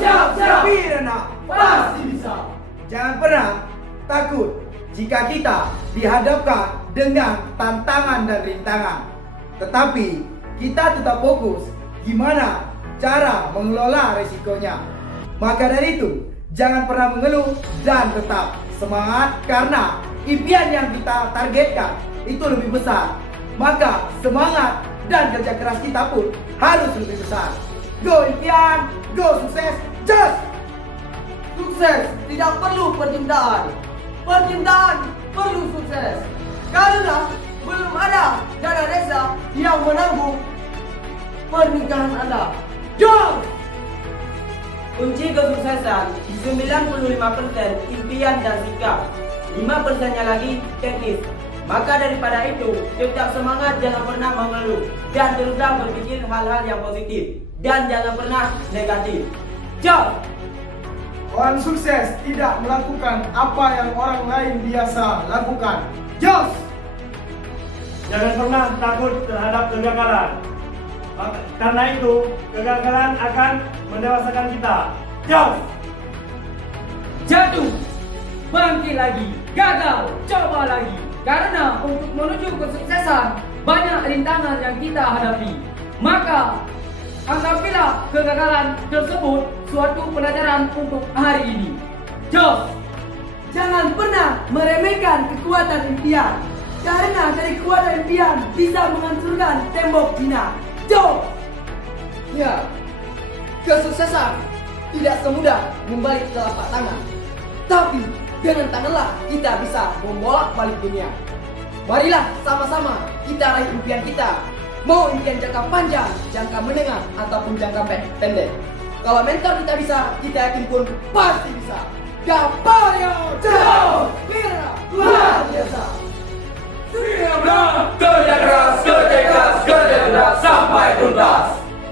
Siap. Pirana. Pasti bisa. Jangan pernah takut jika kita dihadapkan dengan tantangan dan rintangan. Tetapi kita tetap fokus gimana cara mengelola resikonya. Maka dari itu, jangan pernah mengeluh dan tetap semangat karena impian yang kita targetkan itu lebih besar. Maka semangat dan kerja keras kita pun harus lebih besar. Go impian, go sukses, just! Sukses tidak perlu percintaan. Percintaan perlu sukses. Karena belum ada dana desa yang menanggung pernikahan Anda. Jom! Kunci kesuksesan di 95% impian dan sikap, 5%-nya lagi teknis. Maka daripada itu, tetap semangat, jangan pernah mengeluh, dan teruslah berpikir hal-hal yang positif, dan jangan pernah negatif. Jom! Orang sukses tidak melakukan apa yang orang lain biasa lakukan. Jos! Jangan pernah takut terhadap kegagalan. Karena itu, kegagalan akan mendewasakan kita. Jos! Jatuh, bangkit lagi, gagal, coba lagi. Karena untuk menuju kesuksesan banyak rintangan yang kita hadapi. Maka anggaplah kegagalan tersebut suatu pelajaran untuk hari ini. Jos! Jangan pernah meremehkan kekuatan impian. Karena dari kekuatan impian bisa menghancurkan tembok Cina. Jom! Ya, kesuksesan tidak semudah membalik telapak tangan. Tapi dengan tanganlah kita bisa membolak balik dunia. Marilah sama-sama kita raih impian kita. Mau impian jangka panjang, jangka menengah, ataupun jangka pendek. Kalau mentor kita bisa, kita yakin pun pasti bisa. Gapario jauh, Mira luar biasa. Kerja keras sampai tuntas.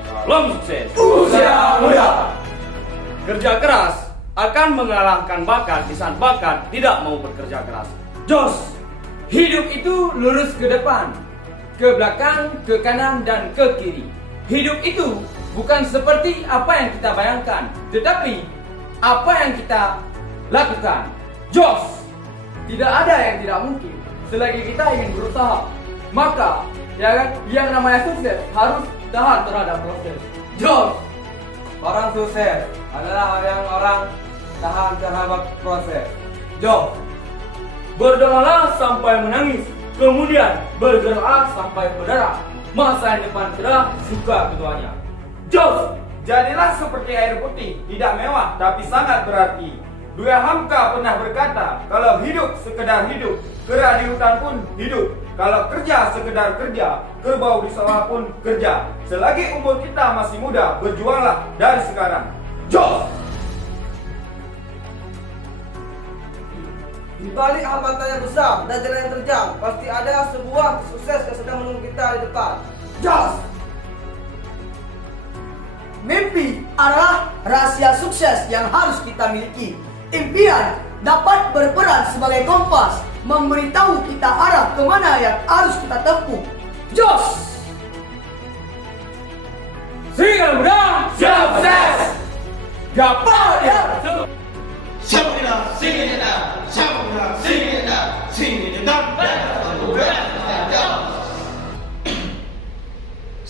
Salam sukses. Usia muda. Kerja keras akan mengalahkan bakat di saat bakat tidak mau bekerja keras. Jos! Hidup itu lurus ke depan, ke belakang, ke kanan, dan ke kiri. Hidup itu bukan seperti apa yang kita bayangkan, tetapi apa yang kita lakukan. Jos! Tidak ada yang tidak mungkin selagi kita ingin berusaha. Maka yang namanya sukses harus tahan terhadap proses. Jos! Orang sukses adalah yang orang tahan terhadap proses. Jos! Berdoalah sampai menangis, kemudian bergeraklah sampai berdarah. Masa yang depan cerah, suka keduanya. Jos! Jadilah seperti air putih, tidak mewah tapi sangat berarti. Buya Hamka pernah berkata, kalau hidup sekedar hidup, kera di hutan pun hidup. Kalau kerja sekedar kerja, kerbau di sawah pun kerja. Selagi umur kita masih muda, berjuanglah dari sekarang. Jos! Di balik hambatan yang besar dan jalan yang terjal, pasti ada sebuah sukses yang sedang menunggu kita di depan. Jos! Mimpi adalah rahasia sukses yang harus kita miliki. Impian dapat berperan sebagai kompas, memberitahu kita arah kemana yang harus kita tempuh. Jos! Singa muda, Siap sukses! Gapario!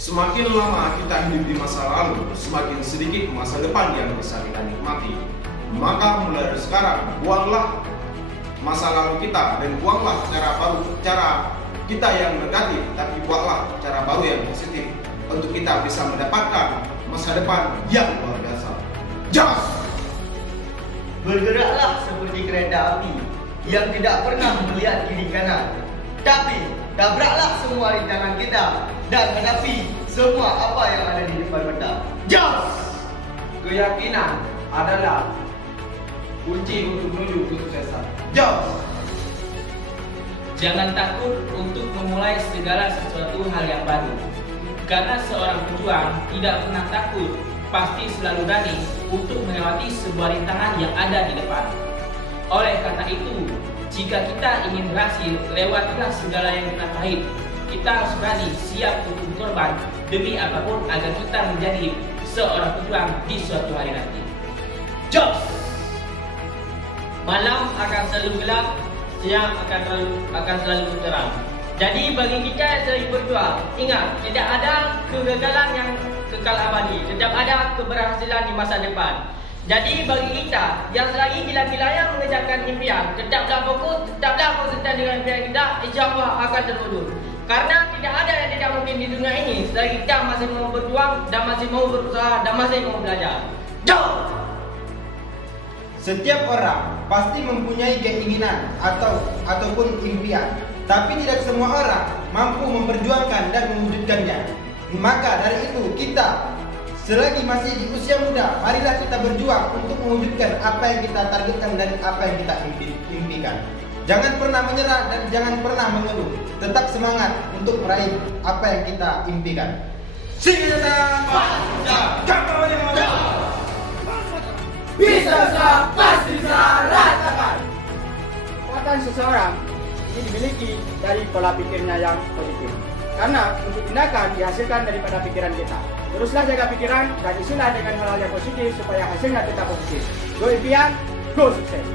Semakin lama kita hidup di masa lalu, semakin sedikit masa depan yang bisa kita nikmati. Maka mulai dari sekarang, buanglah masa lalu kita dan buanglah cara kita yang negatif, tapi buatlah cara baru yang positif untuk kita bisa mendapatkan masa depan yang luar biasa. Jos! Bergeraklah seperti kereta api yang tidak pernah melihat kiri kanan, tapi tabraklah semua rintangan kita dan hadapi semua apa yang ada di depan mata. Jos! Keyakinan adalah kunci untuk menuju kesuksesan. Jos! Jangan takut untuk memulai segala sesuatu hal yang baru. Karena seorang pejuang tidak pernah takut, pasti selalu berani untuk melewati sebuah rintangan yang ada di depan. Oleh karena itu, jika kita ingin berhasil, lewatilah segala yang kita pahit. Kita harus berani siap untuk berkorban demi apapun agar kita menjadi seorang pejuang di suatu hari nanti. Jos! Malam akan selalu gelap, siang akan selalu terang. Jadi bagi kita yang sedang berjuang, ingat, tidak ada kegagalan yang kekal abadi, tetap ada keberhasilan di masa depan. Jadi bagi kita yang selagi gila-gilanya mengejarkan impian, tetaplah fokus, tetaplah konsisten dengan impian kita, insyaAllah akan terwujud. Karena tidak ada yang tidak mungkin di dunia ini selagi kita masih mau berjuang dan masih mau berusaha dan masih mau belajar. Jom! Setiap orang pasti mempunyai keinginan ataupun impian, tapi tidak semua orang mampu memperjuangkan dan mewujudkannya. Maka dari itu kita selagi masih di usia muda, marilah kita berjuang untuk mewujudkan apa yang kita targetkan dan apa yang kita impikan. Jangan pernah menyerah dan jangan pernah mengeluh. Tetap semangat untuk meraih apa yang kita impikan. Bisa, pasti bisa, rasakan. Kekuatan seseorang ini dimiliki dari pola pikirnya yang positif. Karena untuk tindakan dihasilkan daripada pikiran kita. Teruslah jaga pikiran dan isilah dengan hal-hal yang positif supaya hasilnya tetap positif. Go impian, go sukses.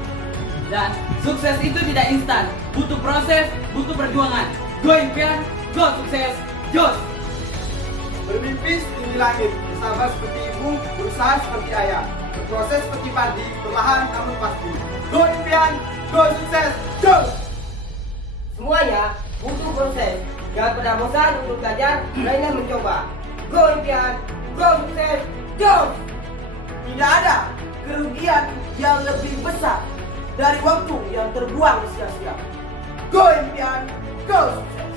Dan sukses itu tidak instan, butuh proses, butuh perjuangan. Go impian, go sukses, jos! Bermimpi setinggi langit, bersabar seperti ibu, berusaha seperti ayah, berproses seperti padi, perlahan namun pasti. Go impian, go sukses, go! Semuanya butuh proses. Jangan pernah bosan untuk belajar, lainnya mencoba. Go impian, go sukses, go! Tidak ada kerugian yang lebih besar dari waktu yang terbuang sia-sia. Go impian, go sukses!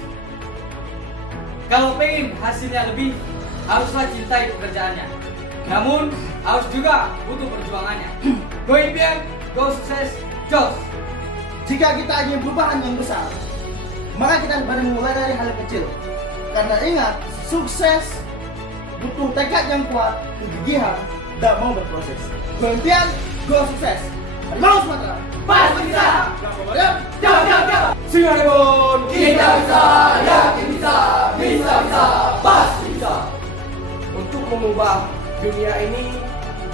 Kalau pengen hasilnya lebih, haruslah cintai pekerjaannya. Namun, harus juga butuh perjuangannya. Go impian, go sukses, jos! Jika kita ingin perubahan yang besar, maka kita baru mulai dari hal yang kecil. Karena ingat, sukses butuh tekad yang kuat, kegigihan, dan mau berproses. Go impian, go sukses. Harimau Sumatera, Pasti bisa! jam. Singaribon, Kita bisa, yakin bisa, bisa, pasti bisa. Untuk mengubah dunia ini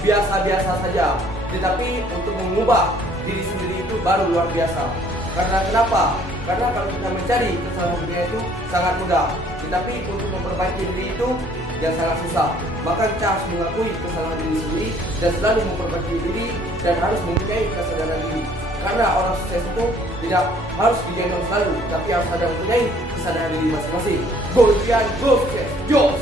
biasa-biasa saja, tetapi untuk mengubah diri sendiri itu baru luar biasa. Karena kenapa? Karena kalau kita mencari kesalahan dunia itu sangat mudah, tetapi untuk memperbaiki diri itu yang sangat susah. Maka kita harus mengakui kesalahan diri sendiri dan selalu memperbaiki diri dan harus mempunyai kesadaran diri. Karena orang sukses itu tidak harus digendong selalu, tapi harus ada mempunyai kesadaran diri masing-masing. Go impian, go sukses, jos!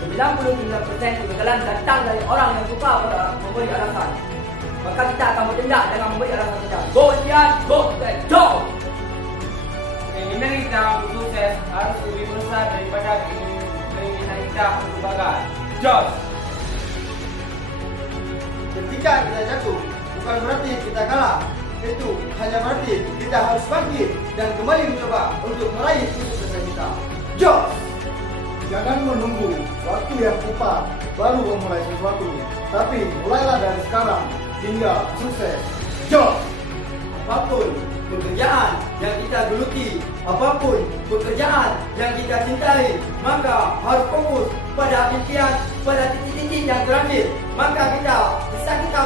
99% kegagalan datang dari orang yang suka memberi alasan. Maka kita akan bertindak dengan memberi alasan saja. Go impian, go sukses, jos! Keinginan kita untuk sukses harus lebih besar daripada keinginan kita untuk gagal. Jos! Ketika kita jatuh, bukan berarti kita kalah. Itu hanya berarti kita harus bangkit dan kembali mencoba untuk meraih kesuksesan kita. Jos! Jangan menunggu waktu yang tepat baru memulai sesuatu, tapi mulailah dari sekarang hingga sukses. Jos! Apapun pekerjaan yang kita geluti, apapun pekerjaan yang kita cintai, maka harus fokus pada impian, pada titik-titik yang terakhir. Maka kita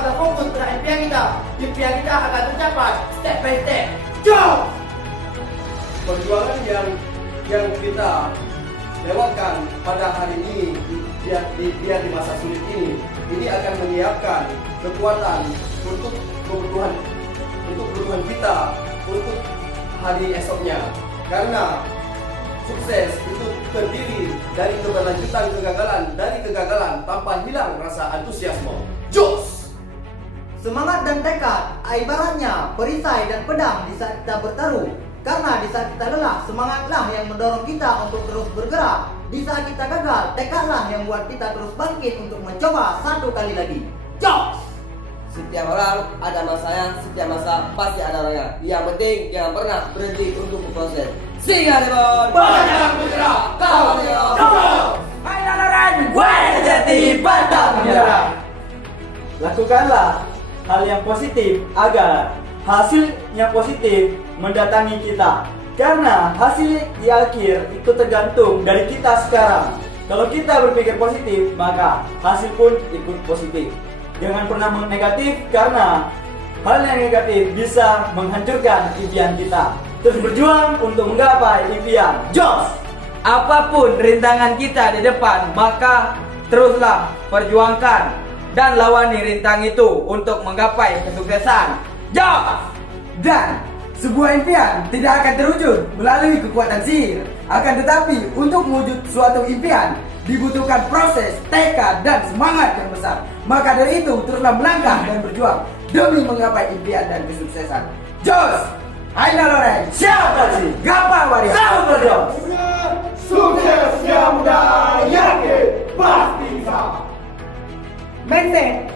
berfokus pada impian kita akan tercapai step by step. Jom! Perjuangan yang kita lewatkan pada hari ini di masa sulit ini akan menyiapkan kekuatan untuk kebutuhan kita untuk hari esoknya. Karena sukses itu terdiri dari keberlanjutan dari kegagalan tanpa hilang rasa antusiasme. Jos! Semangat dan tekad ibaratnya perisai dan pedang di saat kita bertaruh. Karena di saat kita lelah, semangatlah yang mendorong kita untuk terus bergerak. Di saat kita gagal, tekadlah yang membuat kita terus bangkit untuk mencoba satu kali lagi. Jos! Setiap orang ada masanya, setiap masa pasti ada orangnya. Yang penting jangan pernah berhenti untuk berproses. Singaribon, Banyak bergerak, kau menyerah. Hai Nararan, gue jadi pantang menyerah. Lakukanlah hal yang positif agar hasil yang positif mendatangi kita. Karena hasil di akhir itu tergantung dari kita sekarang. Kalau kita berpikir positif, maka hasil pun ikut positif. jangan pernah negatif karena hal yang negatif bisa menghancurkan impian kita. Terus berjuang untuk menggapai impian. Jos! Apapun rintangan kita di depan, maka teruslah perjuangkan dan lawani rintang itu untuk menggapai kesuksesan. Jos! Dan sebuah impian tidak akan terwujud melalui kekuatan sihir. Akan tetapi untuk mewujud suatu impian dibutuhkan proses, tekad, dan semangat yang besar. Maka dari itu teruslah melangkah dan berjuang demi menggapai impian dan kesuksesan. Jos! Aina Loren, siapa sih? Gapa Wario? Sahur Jos! Sukses yang muda, yakin pasti bisa. Menteng,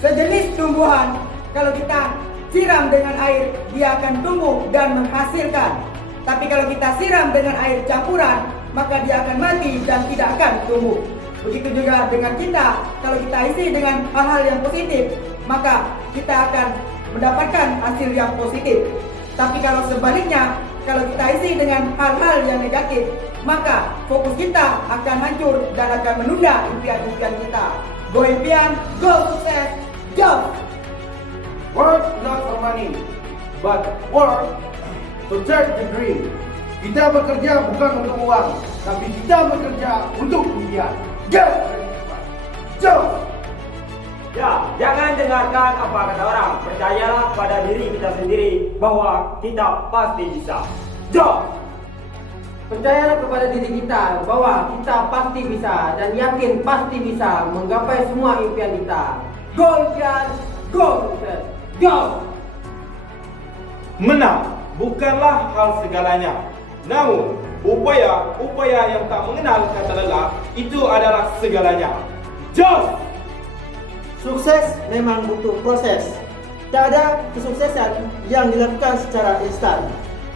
sejenis tumbuhan, kalau kita siram dengan air, dia akan tumbuh dan menghasilkan. Tapi kalau kita siram dengan air campuran, maka dia akan mati dan tidak akan tumbuh. Begitu juga dengan kita, kalau kita isi dengan hal-hal yang positif, maka kita akan mendapatkan hasil yang positif. Tapi kalau sebaliknya, kalau kita isi dengan hal-hal yang negatif, maka fokus kita akan hancur dan akan menunda impian-impian kita. Go impian, go sukses, go! Work not for money, but work to chase the dream. Kita bekerja bukan untuk uang, tapi kita bekerja untuk impian. Go! Go! Ya, jangan dengarkan apa kata orang. Percayalah pada diri kita sendiri bahwa kita pasti bisa. Jom! Percayalah kepada diri kita bahwa kita pasti bisa dan yakin pasti bisa menggapai semua impian kita. Go impian, go sukses, go! Menang bukanlah hal segalanya. Namun, upaya yang tak mengenal kata lelah itu adalah segalanya. Jom! Sukses memang butuh proses. Tak ada kesuksesan yang dilakukan secara instan.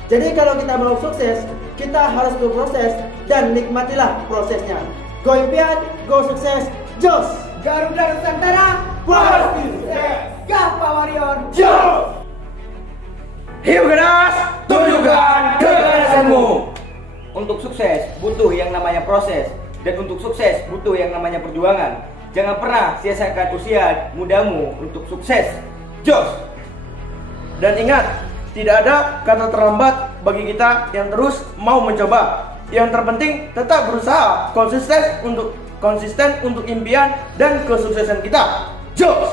Jadi kalau kita mau sukses, kita harus berproses dan nikmatilah prosesnya. Go impian, go sukses, jos! Garuda Nusantara, Pasti sukses! Gapa Warrior, Jos! Hiu ganas, tunjukkan keganasanmu. Untuk sukses butuh yang namanya proses, dan untuk sukses butuh yang namanya perjuangan. Jangan pernah sia-siakan usia mudamu untuk sukses. Jos! Dan ingat, tidak ada kata terlambat bagi kita yang terus mau mencoba. Yang terpenting tetap berusaha konsisten untuk impian dan kesuksesan kita. Jos!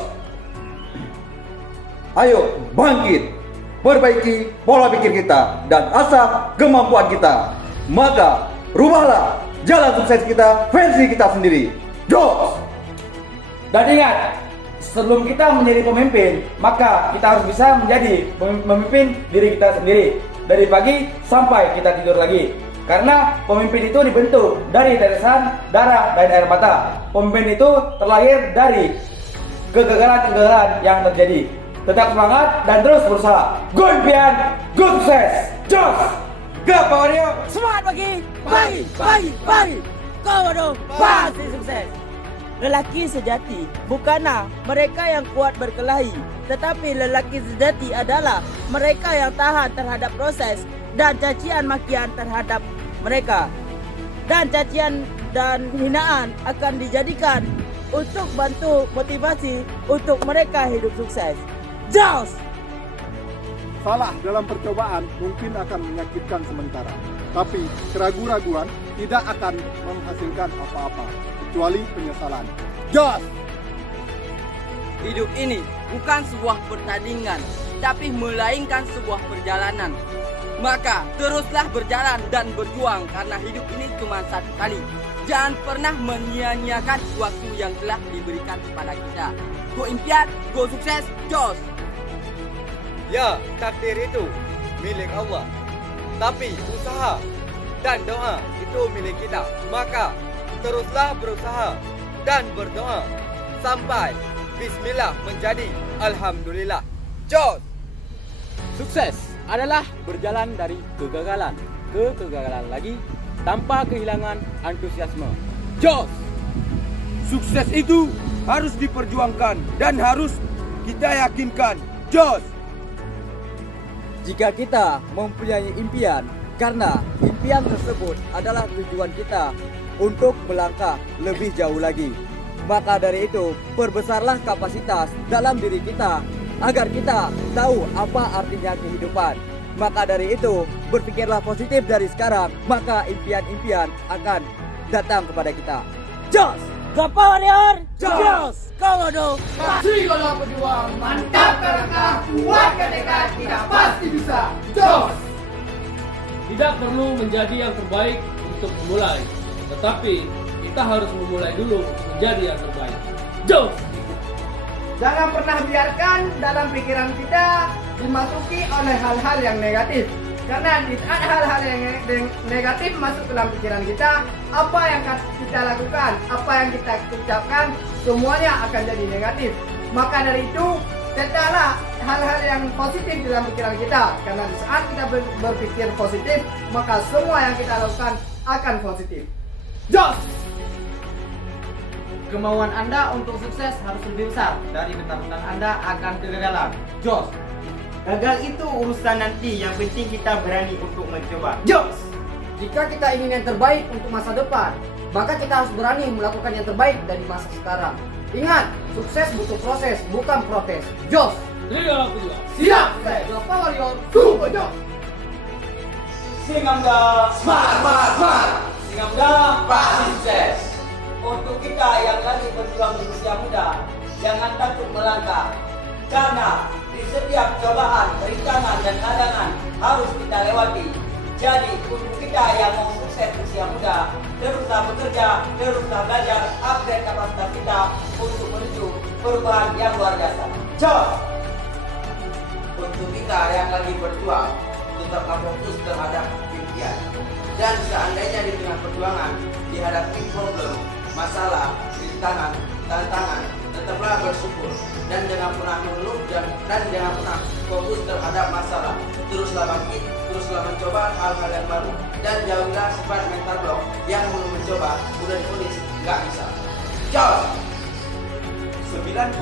Ayo bangkit, perbaiki pola pikir kita dan asah kemampuan kita. Maka rubahlah jalan sukses kita versi kita sendiri. Jos! Dan ingat, sebelum kita menjadi pemimpin, maka kita harus bisa menjadi pemimpin diri kita sendiri. Dari pagi sampai kita tidur lagi. Karena pemimpin itu dibentuk dari tetesan darah dan air mata. Pemimpin itu terlahir dari kegagalan-kegagalan yang terjadi. Tetap semangat dan terus berusaha. Go impian, go sukses. Jos! Gapa Wario? Semangat pagi. Kau dong pasti sukses. Lelaki sejati bukanlah mereka yang kuat berkelahi, tetapi lelaki sejati adalah mereka yang tahan terhadap proses dan cacian makian terhadap mereka. Dan cacian dan hinaan akan dijadikan untuk bantu motivasi untuk mereka hidup sukses. Jos! Salah dalam percobaan mungkin akan menyakitkan sementara, tapi keraguan-raguan tidak akan menghasilkan apa-apa kecuali penyesalan. Jos! Hidup ini bukan sebuah pertandingan, tapi melainkan sebuah perjalanan. Maka teruslah berjalan dan berjuang karena hidup ini cuma satu kali. Jangan pernah menyia-nyiakan waktu yang telah diberikan kepada kita. Go impian, go sukses, jos! Ya, takdir itu milik Allah. Tapi usaha dan doa itu milik kita. Maka teruslah berusaha dan berdoa sampai bismillah menjadi alhamdulillah. Jos! Sukses adalah berjalan dari kegagalan ke kegagalan lagi tanpa kehilangan antusiasme. Jos! Sukses itu harus diperjuangkan dan harus kita yakinkan. Jos! Jika kita mempunyai impian, karena impian tersebut adalah tujuan kita untuk melangkah lebih jauh lagi, Maka dari itu, perbesarlah kapasitas dalam diri kita agar kita tahu apa artinya kehidupan. Maka dari itu, berpikirlah positif dari sekarang, maka impian-impian akan datang kepada kita. Jos! Gapa Warrior! Jos! Komodo! Serigala berjuang, mantapkan langkah, kuatkan tekad, kita pasti bisa. Jos! Tidak perlu menjadi yang terbaik untuk memulai, tetapi kita harus memulai dulu untuk menjadi yang terbaik. Jos! Jangan pernah biarkan dalam pikiran kita dimasuki oleh hal-hal yang negatif. Karena di saat hal-hal yang negatif masuk ke dalam pikiran kita, apa yang kita lakukan, apa yang kita ucapkan, semuanya akan jadi negatif. Maka dari itu, tetaplah hal-hal yang positif dalam pikiran kita. Karena di saat kita berpikir positif, maka semua yang kita lakukan akan positif. Jos! Kemauan Anda untuk sukses harus lebih besar dari bentang-bentang Anda akan kegagalan. Jos! Gagal itu urusan nanti, yang penting kita berani untuk mencoba. Jos! Jika kita ingin yang terbaik untuk masa depan, maka kita harus berani melakukan yang terbaik dari masa sekarang. Ingat, sukses butuh proses, bukan protes. Jos! Serigala kedua. Siap! Gapa Warrior, Super Jos! Singamda smart. Singamda pasti sukses. Untuk kita yang lagi berjuang di usia muda, jangan takut melangkah. Karena di setiap cobaan, rintangan dan hadangan harus kita lewati. Jadi untuk kita yang mau sukses usia muda, teruslah bekerja, teruslah belajar, upgrade kapasitas kita untuk menuju perubahan yang luar biasa. Jos! Untuk kita yang lagi berjuang, tetaplah fokus terhadap impian. Dan seandainya di tengah perjuangan dihadapi problem, masalah, rintangan, tantangan, tetaplah bersyukur dan jangan pernah mengeluh dan jangan pernah fokus terhadap masalah. Teruslah bangkit, teruslah mencoba hal-hal yang baru dan jauhilah sifat mental block yang belum mencoba udah ditulis nggak bisa. Jos! 99%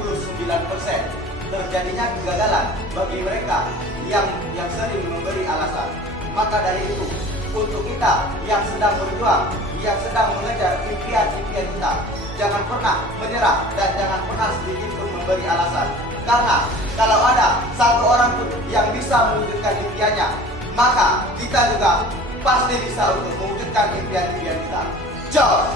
terjadinya kegagalan bagi mereka yang sering memberi alasan. Maka dari itu, untuk kita yang sedang berjuang, yang sedang mengejar impian-impian kita, jangan pernah menyerah dan jangan pernah sedikit pun memberi alasan. Karena kalau ada satu orang pun yang bisa mewujudkan impiannya, maka kita juga pasti bisa untuk mewujudkan impian-impian kita. Jos!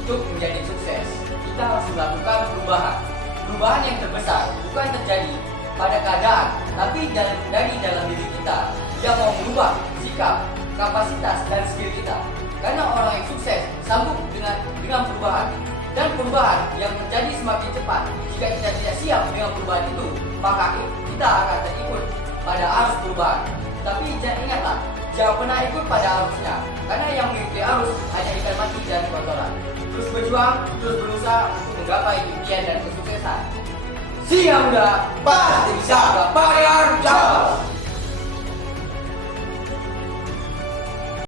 Untuk menjadi sukses, kita harus melakukan perubahan. Perubahan yang terbesar bukan terjadi pada keadaan, tapi dari dalam diri kita yang mau merubah sikap, kapasitas, dan skill kita. Karena orang yang sukses sambung dengan perubahan. Dan perubahan yang terjadi semakin cepat. Jika kita tidak siap dengan perubahan itu, maka kita akan terikut pada arus perubahan. Tapi ingatlah, jangan pernah ikut pada arusnya. Karena yang mengikuti arus hanya ikan mati dan kotoran. Terus berjuang, terus berusaha untuk menggapai impian dan kesuksesan. Singa muda pasti bisa. Gapa Warrior, Jos!